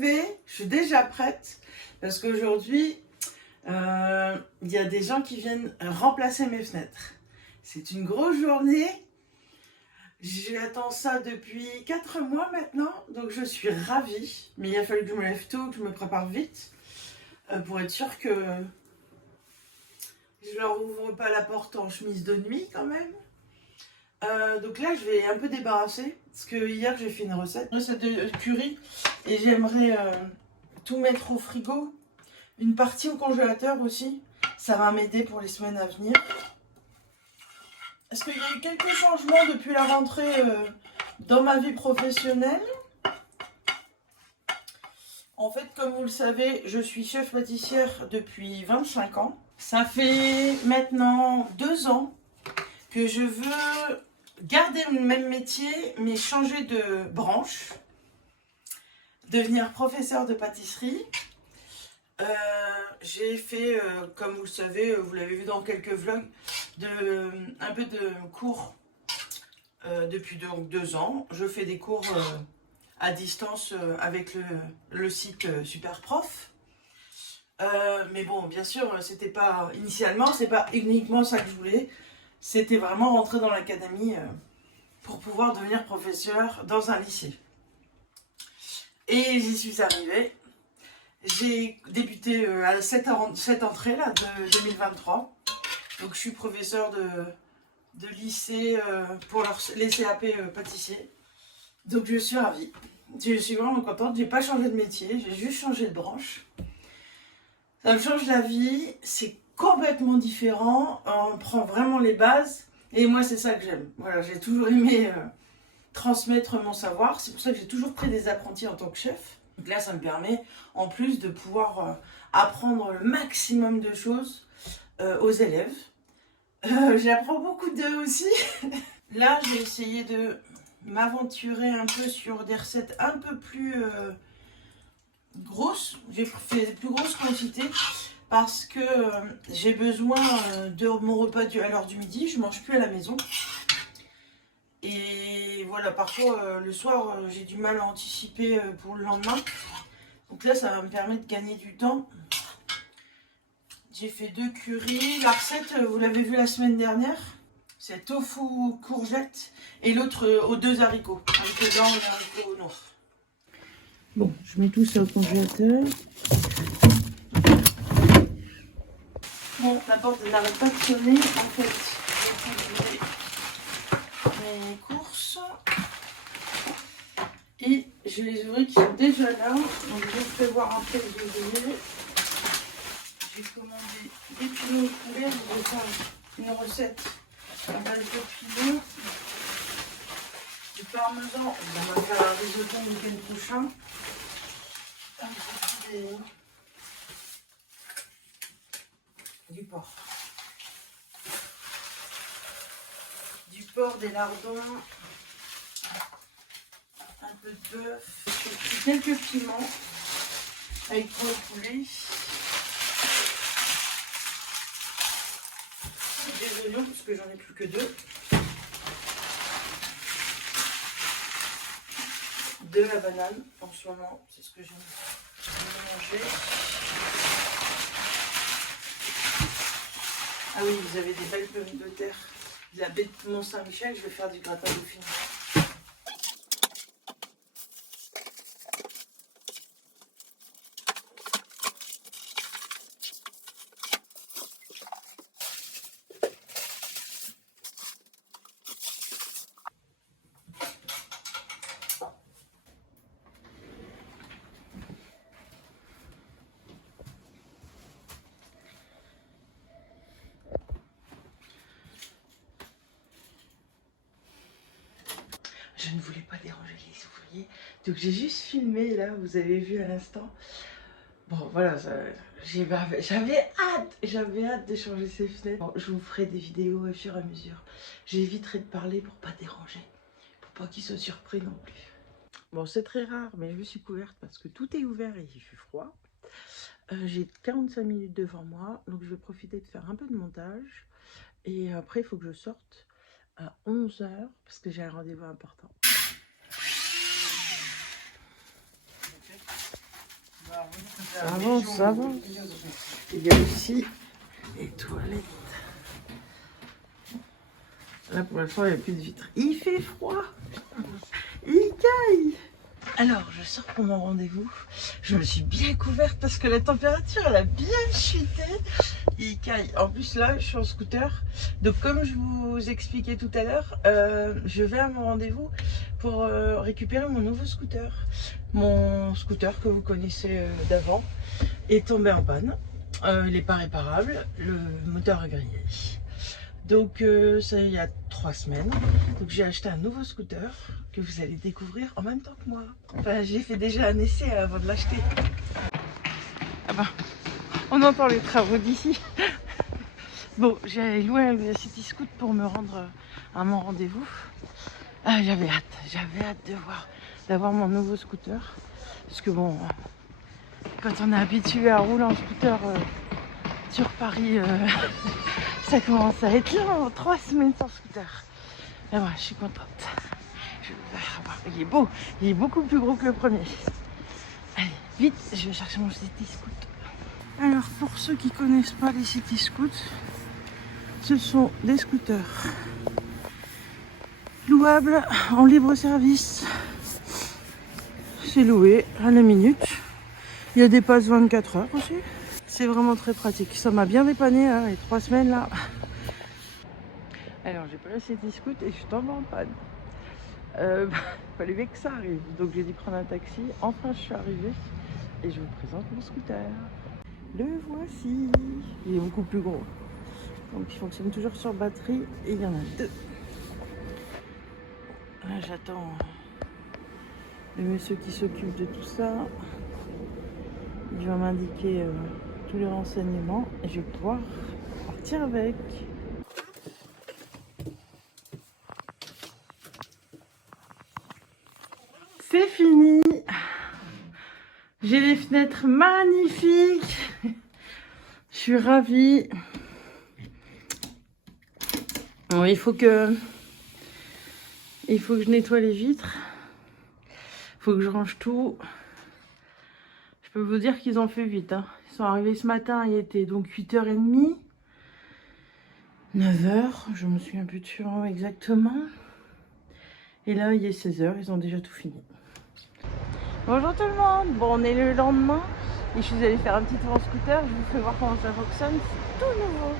lever, je suis déjà prête parce qu'aujourd'hui, il y a des gens qui viennent remplacer mes fenêtres. C'est une grosse journée. J'attends ça depuis 4 mois maintenant, donc je suis ravie. Mais il a fallu que je me lève tôt, que je me prépare vite pour être sûre que je leur ouvre pas la porte en chemise de nuit quand même. Donc là, je vais un peu débarrasser parce que hier j'ai fait une recette de curry et j'aimerais tout mettre au frigo, une partie au congélateur aussi. Ça va m'aider pour les semaines à venir. Est-ce qu'il y a eu quelques changements depuis la rentrée dans ma vie professionnelle? En fait, comme vous le savez, je suis chef pâtissière depuis 25 ans. Ça fait maintenant 2 ans que je veux garder le même métier, mais changer de branche, devenir professeur de pâtisserie. J'ai fait, comme vous le savez, vous l'avez vu dans quelques vlogs, un peu de cours depuis 2 ans. Je fais des cours à distance avec le site Superprof. Mais bon, bien sûr, c'était pas initialement, c'est pas uniquement ça que je voulais. C'était vraiment rentrer dans l'académie pour pouvoir devenir professeur dans un lycée. Et j'y suis arrivée. J'ai débuté à cette entrée là de 2023. Donc je suis professeur de lycée pour les CAP pâtissiers. Donc je suis ravie. Je suis vraiment contente. J'ai pas changé de métier, j'ai juste changé de branche. Ça me change la vie, c'est complètement différent. On prend vraiment les bases. Et moi c'est ça que j'aime. Voilà, j'ai toujours aimé transmettre mon savoir. C'est pour ça que j'ai toujours pris des apprentis en tant que chef. Donc là, ça me permet en plus de pouvoir apprendre le maximum de choses aux élèves. J'apprends beaucoup d'eux aussi. Là, j'ai essayé de m'aventurer un peu sur des recettes un peu plus grosses. J'ai fait des plus grosses quantités parce que j'ai besoin de mon repas à l'heure du midi. Je ne mange plus à la maison. Et voilà, parfois le soir, j'ai du mal à anticiper pour le lendemain. Donc là, ça va me permettre de gagner du temps. J'ai fait 2 currys. La recette, vous l'avez vu la semaine dernière. C'est tofu courgette et l'autre aux 2 haricots. Haricots blancs et haricots noirs. Bon, je mets tout ça au congélateur. Bon, la porte n'arrête pas de sonner. En fait, j'ai fait mes courses. Et j'ai les ouvriers qui sont déjà là. Donc je vais prévoir un peu les ouvriers. J'ai commandé des pilons de poulet. Je vais faire une recette à base de pilons. Du parmesan. On va faire un risotto le week-end prochain. Du porc. Du porc, des lardons. Un peu de bœuf. Quelques piments. Avec 3 poulets. Des oignons parce que j'en ai plus que 2. De la banane en ce moment, c'est ce que j'aime manger. Ah oui, vous avez des belles pommes de terre. De la baie de Mont-Saint-Michel, je vais faire du gratin dauphinois. Je ne voulais pas déranger les ouvriers, donc j'ai juste filmé, là, vous avez vu à l'instant. Bon, voilà, j'avais hâte de changer ces fenêtres. Bon, je vous ferai des vidéos au fur et à mesure. J'éviterai de parler pour pas déranger, pour pas qu'ils soient surpris non plus. Bon, c'est très rare, mais je suis couverte parce que tout est ouvert et il fait froid. J'ai 45 minutes devant moi, donc je vais profiter de faire un peu de montage. Et après, il faut que je sorte à 11 h parce que j'ai un rendez-vous important. Ça avance, ça avance. Il y a aussi les toilettes. Là, pour l'instant, il n'y a plus de vitres. Il fait froid. Il caille. Alors, je sors pour mon rendez-vous. Je me suis bien couverte parce que la température, elle a bien chuté. Il caille. En plus, là, je suis en scooter. Donc, comme je vous expliquais tout à l'heure, je vais à mon rendez-vous pour récupérer mon nouveau scooter. Mon scooter que vous connaissez d'avant est tombé en panne. Il n'est pas réparable. Le moteur a grillé. Donc ça il y a 3 semaines. Donc j'ai acheté un nouveau scooter que vous allez découvrir en même temps que moi. Enfin j'ai fait déjà un essai avant de l'acheter. Ah ben, on entend les travaux d'ici. Bon, j'ai loué un City Scoot pour me rendre à mon rendez-vous. Ah, j'avais hâte d'avoir mon nouveau scooter. Parce que bon, quand on est habitué à rouler en scooter sur Paris, ça commence à être long, 3 semaines sans scooter. Et voilà, je suis contente. Il est beau, il est beaucoup plus gros que le premier. Allez, vite, je vais chercher mon City Scoot. Alors, pour ceux qui ne connaissent pas les City Scoots, ce sont des scooters louables en libre service. C'est loué à la minute. Il y a des passes 24 heures aussi. C'est vraiment très pratique. Ça m'a bien dépanné hein, les 3 semaines là. Alors j'ai pas le City Scoot et je suis tombée en panne. Fallait bien que ça arrive. Donc j'ai dû prendre un taxi. Enfin je suis arrivée et je vous présente mon scooter. Le voici. Il est beaucoup plus gros. Donc il fonctionne toujours sur batterie et il y en a 2. Là j'attends le monsieur qui s'occupe de tout ça. Il va m'indiquer tous les renseignements et je vais pouvoir partir avec. C'est fini. J'ai des fenêtres magnifiques. Je suis ravie. Bon, il faut que je nettoie les vitres. Il faut que je range tout. Je peux vous dire qu'ils ont fait vite. Hein. Ils sont arrivés ce matin, il était donc 8h30. 9h, je me souviens plus de sur exactement. Et là, il est 16h, ils ont déjà tout fini. Bonjour tout le monde. Bon, on est le lendemain et je suis allée faire un petit tour en scooter. Je vous fais voir comment ça fonctionne. C'est tout nouveau.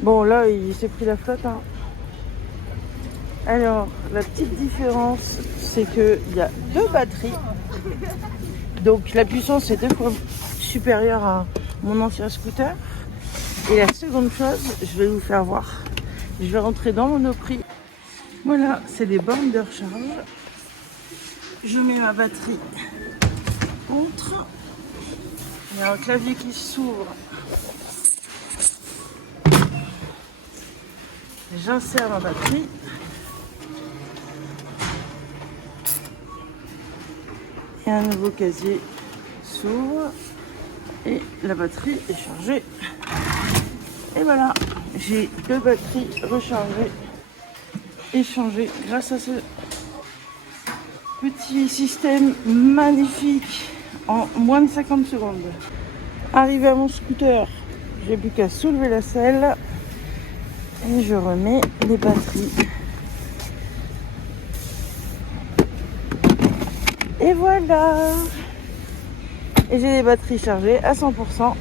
Bon, là, il s'est pris la flotte. Hein. Alors, la petite différence, c'est qu'il y a 2 batteries. Donc, la puissance est 2 fois supérieure à mon ancien scooter. Et la seconde chose, je vais vous faire voir. Je vais rentrer dans Monoprix. Voilà, c'est des bornes de recharge. Je mets ma batterie contre. Il y a un clavier qui s'ouvre. J'insère ma batterie. Et un nouveau casier s'ouvre. Et la batterie est chargée. Et voilà, j'ai 2 batteries rechargées et changées grâce à ce petit système magnifique en moins de 50 secondes. Arrivé à mon scooter, j'ai plus qu'à soulever la selle et je remets les batteries. Et voilà. Et j'ai les batteries chargées à 100%.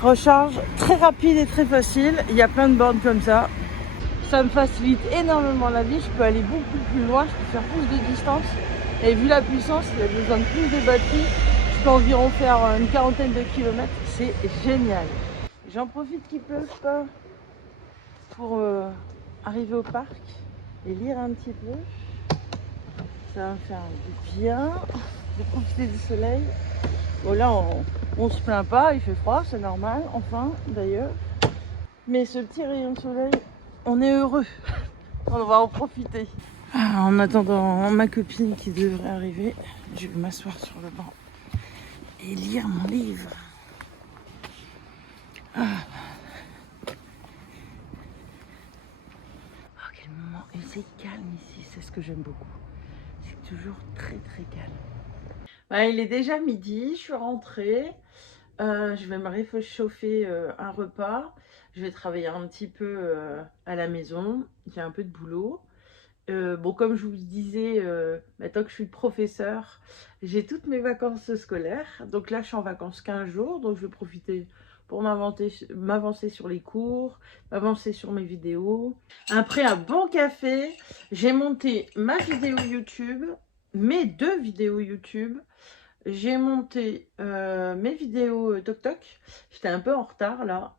Recharge très rapide et très facile. Il y a plein de bornes comme ça. Ça me facilite énormément la vie. Je peux aller beaucoup plus loin. Je peux faire plus de distance. Et vu la puissance, il y a besoin de plus de batterie. Je peux environ faire une 40aine de kilomètres. C'est génial. J'en profite qu'il pleuve pas pour arriver au parc et lire un petit peu. Ça va me faire du bien de profiter du soleil. Bon là on se plaint pas, il fait froid, c'est normal, enfin d'ailleurs. Mais ce petit rayon de soleil, on est heureux. On va en profiter. Ah, en attendant ma copine qui devrait arriver, je vais m'asseoir sur le banc et lire mon livre. Ah. Oh, quel moment. Et c'est calme ici, c'est ce que j'aime beaucoup. C'est toujours très très calme. Ouais, il est déjà midi, je suis rentrée. Je vais me réchauffer un repas. Je vais travailler un petit peu à la maison. J'ai un peu de boulot. Bon, comme je vous disais, maintenant que je suis professeure, j'ai toutes mes vacances scolaires. Donc là, je suis en vacances 15 jours. Donc je vais profiter pour m'avancer sur les cours, m'avancer sur mes vidéos. Après un bon café, j'ai monté ma vidéo YouTube, mes 2 vidéos YouTube. J'ai monté mes vidéos TokTok. J'étais un peu en retard là.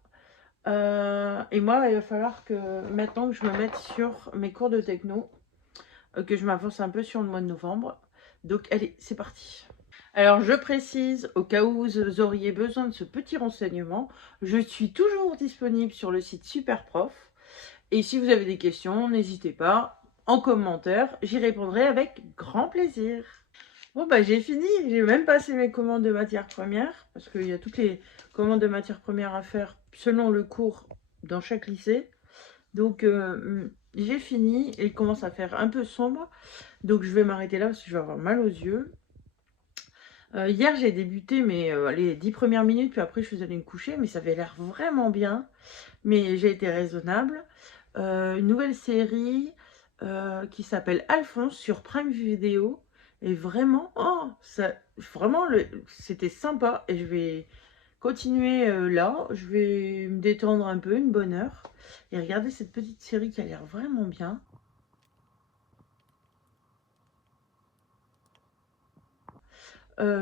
Et moi, il va falloir que maintenant que je me mette sur mes cours de techno, que je m'avance un peu sur le mois de novembre. Donc allez, c'est parti. Alors je précise, au cas où vous auriez besoin de ce petit renseignement, je suis toujours disponible sur le site Superprof. Et si vous avez des questions, n'hésitez pas, en commentaire, j'y répondrai avec grand plaisir. Bon bah j'ai fini, j'ai même passé mes commandes de matières premières, parce qu'il y a toutes les commandes de matières premières à faire selon le cours dans chaque lycée. Donc j'ai fini et il commence à faire un peu sombre, donc je vais m'arrêter là parce que je vais avoir mal aux yeux. Hier j'ai débuté les 10 premières minutes, puis après je suis allée me coucher, mais ça avait l'air vraiment bien, mais j'ai été raisonnable. Une nouvelle série qui s'appelle Alphonse sur Prime Video. Et vraiment, c'était sympa. Et je vais continuer là. Je vais me détendre un peu, une bonne heure. Et regarder cette petite série qui a l'air vraiment bien.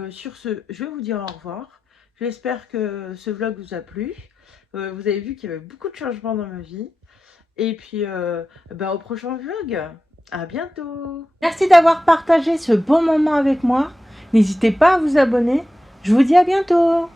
Sur ce, je vais vous dire au revoir. J'espère que ce vlog vous a plu. Vous avez vu qu'il y avait beaucoup de changements dans ma vie. Et puis, au prochain vlog. À bientôt. Merci d'avoir partagé ce bon moment avec moi. N'hésitez pas à vous abonner. Je vous dis à bientôt.